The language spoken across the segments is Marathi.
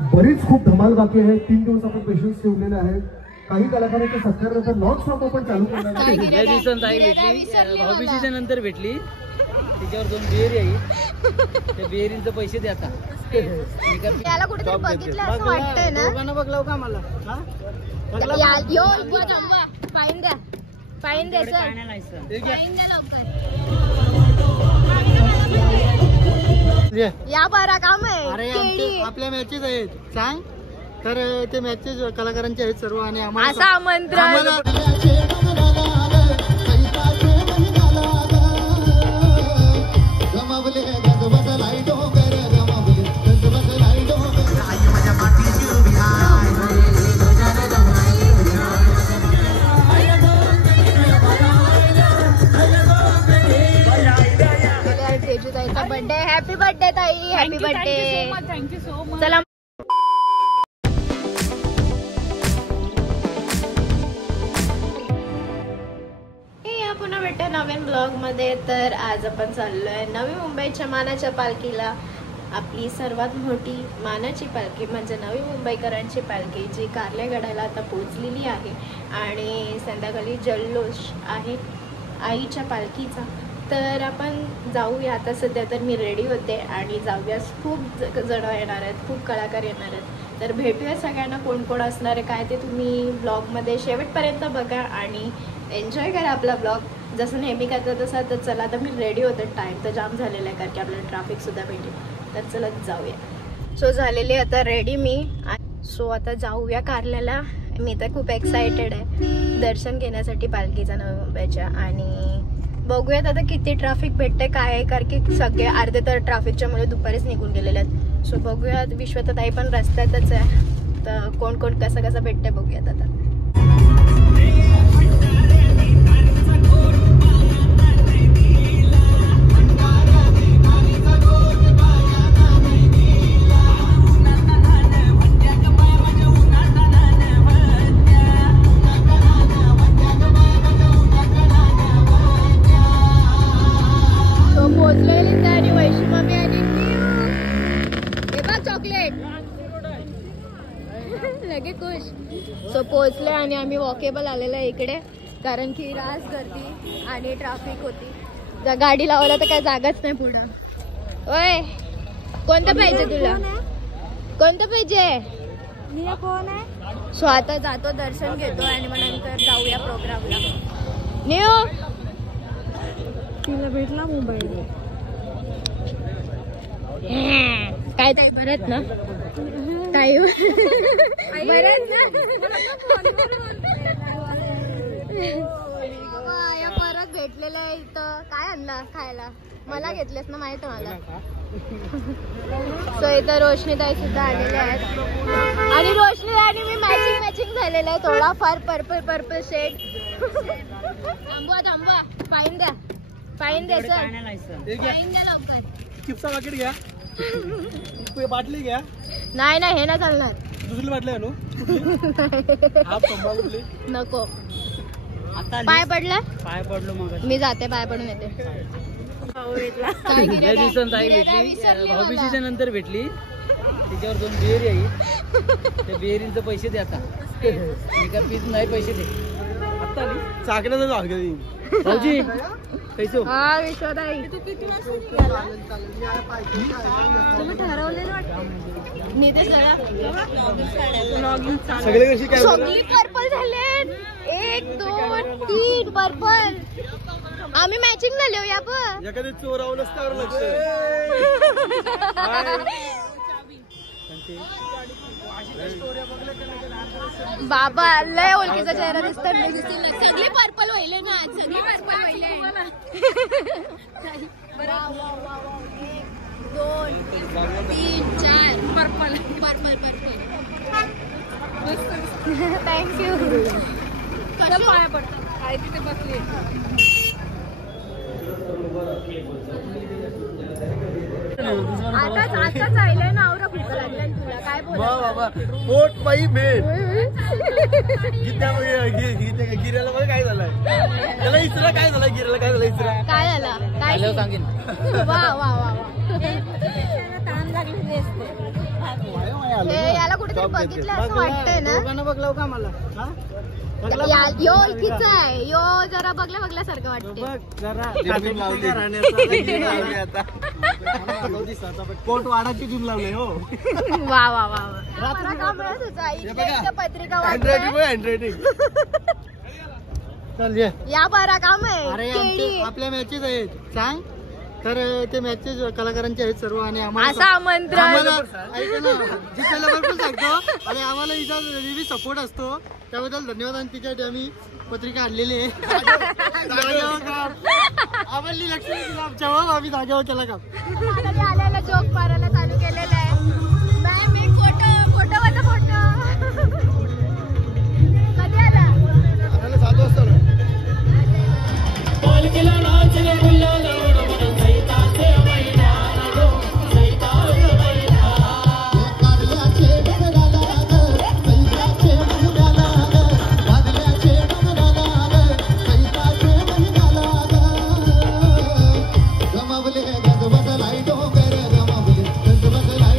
बरीच खूप धमाल बाकी आहे. 3 दिवस आपण पेशन्स ठेवलेले आहेत. काही कलाकारांच्या सत्कारनंतर नॉन स्टॉप आपण चालू करणार आहोत. या दिवसांत आई भेटली, भाऊबीजेच्या नंतर भेटली, तिच्यावर 2 बेरी आहे. त्या बेरींचे पैसे दे आता. याला कुठेतरी बघितलं असं वाटतंय ना. दोघांना बघलाव का मला? फाईन द्या, फाईन द्यायचं. या बरा काम आहे. अरे आपल्या मॅचेस आहेत सांग तर ते मॅचेस कलाकारांचे आहेत सर्व आणि असं आमंत्रण. तेजूताईचा बर्थडे. हॅपी बर्थडे ताई, happy birthday. Thank you so much. चला पुन्हा भेटते नवीन ब्लॉग मध्ये. तर आज आपण चाललोय नवी मुंबईच्या मानाच्या पालखीला. आपली सर्वात मोठी मानाची पालखी म्हणजे नवी मुंबईकरांची पालखी जी कारलेगडाला आता पोहोचलेली आहे आणि संध्याकाळी जल्लोष आहे आईच्या पालखीचा. तर आपण जाऊया. आता सध्या तर मी रेडी होते आणि जाऊया. खूप जण येणार आहेत, खूप कलाकार येणार आहेत. तर भेटूया सगळ्यांना. कोण कोण असणार आहे काय ते तुम्ही ब्लॉगमध्ये शेवटपर्यंत बघा आणि एन्जॉय करा आपला ब्लॉग जसं नेहमी करता तसा. तर चला आता मी रेडी होते. टाईम तर जाम झालेला आहे कारण की आपल्याला ट्रॅफिकसुद्धा भेटेल. तर चला जाऊया. सो झालेली आता रेडी मी. सो आता जाऊया कारल्याला. मी तर खूप एक्सायटेड आहे दर्शन घेण्यासाठी पालखीचा नवी मुंबईच्या. आणि बघूयात आता किती ट्रॅफिक भेटते काय आहे कारण की सगळे अर्धे तर ट्रॅफिकच्या मुळे दुपारीच निघून गेलेले आहेत. सो बघूयात. विश्वताई पण रस्त्यातच आहे. तर कोण कोण कसं कसं भेटते बघूयात आता. लगे खुश. सो पोहोचले आणि आम्ही वॉकेबल आलेलो आहे इकडे कारण की रास गर्दी आणि ट्रॅफिक होती. त्या गाडी लावायला तर काय जागाच नाही पुढं. ओय कोणतं पाहिजे तुला? कोणतं पाहिजे? कोण आहे? सो आता जातो दर्शन घेतो आणि मग नंतर जाऊया प्रोग्रामला. न्यू तिला भेटला मोबाईल. काय ताई बरं ना ताई या परत भेटलेलं आहे इथं. काय आणला खायला? मला घेतलेस ना माहित मला. सो इथं रोशनी ताई सुद्धा आलेल्या आहेत आणि रोशनी आणि मी मॅचिंग झालेलं आहे. थोडाफार पर्पल पर्पल शेड. थांबवा थांबवा. फाईन द्या, फाईन द्यायचं. फाईन द्या लवकर. चिप्सचा पाकिट घ्या, बाटली घ्या. नाही नाही हे ना चालणार. दुसरी बाटली आणू. नको. पाय पडला? पाय पडलो मग. मी जाते पाय पडून येते. या दिवसांत आई भेटली, भाऊबीजेच्या नंतर भेटली, तिच्यावर 2 बेरी आहे. त्या बेरींचे पैसे दे आता. एका पीस नाही पैसे दे. आता आली चाकण्याचं जाऊ भाऊजी कैसो. हा विश्वताई तुम्ही ठरवलेलं वाटतं. नितेश सगळे कशी काय सगळी पर्पल झाले. 1 2 3 पर्पल. आम्ही मॅचिंग झाले हो. या पण एखादे चोरावं नसतं लक्ष. बाबा लय ओळखीचा चेहरा दिसतो. सगळे पर्पल व्हायले ना. सगळे पर्पल व्हायले. 1 2 3 4 पर्पल पर्पल पर्पल. थँक्यू. कसं पाया पडतं काय तिथे बसली. आताच आयलंय ना. आवरा भूक लागल्या तुला. काय बोला पोट पायी भेट. गिऱ्याला काय झालंय? त्याला इसरा काय झालं? गिऱ्याला काय झालं? इसरा काय झाला? काय सांगेन. वा वा वा वा. ताण लागली. आलो हे ना. याला कुठेतरी Job देते. बघितलं असं वाटतंय ना. दोघांना बघलाव का मला हा? बघला का? यो इकीचा आहे. यो जरा बघल्यासारखं वाटते. बघ जरा जिम लावली. पोट वाढाची जिम लावले हो. वा वा वा वा. मला का मिळत होता? इथे पत्रिका वाटते. हँडरायटिंग चल ये. या बरा काम आहे. अरे केळी. आपल्या मॅचेस आहेत सांग तर ते मॅचेस कलाकारांचे आहेत सर्व आणि असं आमंत्रण. जिंकायला भरपूर सांगतो आणि आम्हाला इथं नेहमी सपोर्ट असतो त्याबद्दल धन्यवाद आणि तिच्यासाठी आम्ही पत्रिका आणलेली आहे. आवडली लक्ष्मी दिला आमच्या आम्ही जागेवर केला का आल्याला जोक मारायला चालू केलेलं आहे. नाही मी फोटो कधी आला? 7 वाजता गमवले गजबजलाई डोंगर गमवले गजबजलाई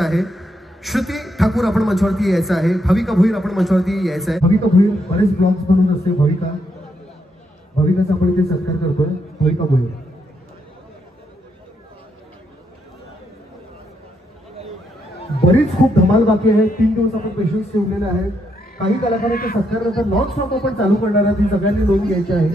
आहे श्रुती ठाकूर आपण मंचावरती यायचं आहे. भविका भोईर आपण मंचावरती यायचं आहे. भविका भोईर बरेच ब्लॉग्स बनवत असते. भविकाचा आपण इथे सत्कार करतोय. भविका भोईर बरीच खूप धमाल बाकी आहे. 3 दिवस आपण पेशन्स ठेवलेले आहेत. काही कलाकारांच्या सत्कारानंतर लॉन्च सॉन्ग आपण चालू करणार आहोत. ती सगळ्यांनी नोंद घ्यायची आहे.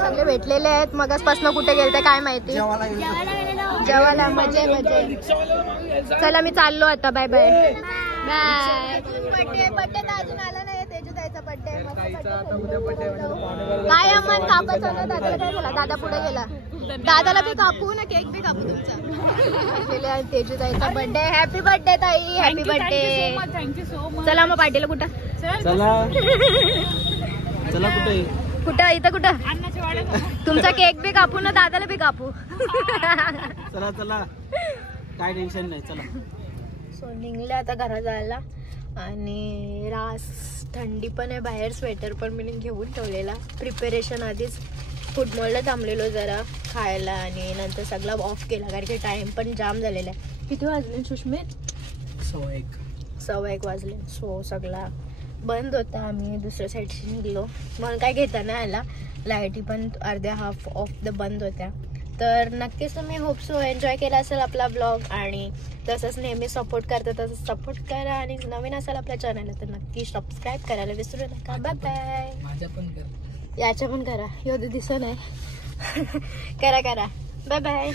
सगळे भेटलेले आहेत. मगासपासून कुठे गेलते काय माहिती. जेवायला मजे मजे. चला मी चाललो आता. Bye bye bye. बड्डे तर अजून आला नाही. तेजूताईचा बड्डे. काय अमन कापायचं ना. दादाला काय झालं. दादा पुढे गेला. दादाला बी कापू ना. केक बी कापू तुमचा. तेजूताईचा बड्डे. हॅपी बर्थडे ताई. Happy birthday. चला मग पार्टीला कुठं. चला चला कुठे. कुठं इथं कुठं. तुमचा केक बी कापू ना. दादाला बी कापू. चला चला काय टेन्शन नाही. चला. सो निघले आता घरा जायला. आणि रास थंडी पण आहे बाहेर. स्वेटर पण मी घेऊन ठेवलेला. प्रिपरेशन आधीच फुटबॉलला थांबलेलो जरा खायला. आणि नंतर सगळा ऑफ केला कारण की टाइम पण जाम झालेला आहे. किती वाजले सुष्मित. 1:15 वाजले. सो सगळा बंद होता. आम्ही दुसऱ्या साईडशी निघलो. मग काय घेता नाही आला. लाईटी पण अर्ध्या हाफ ऑफ द बंद होत्या. तर नक्कीच तुम्ही होप सो एन्जॉय केला असेल आपला ब्लॉग. आणि तसंच नेहमी सपोर्ट करता तसंच सपोर्ट करा. आणि नवीन असेल आपल्या चॅनलला तर नक्की सबस्क्राईब करायला विसरू नका. Bye bye. याच्या पण करा. एवढं दिसत नाही. करा बाय बाय.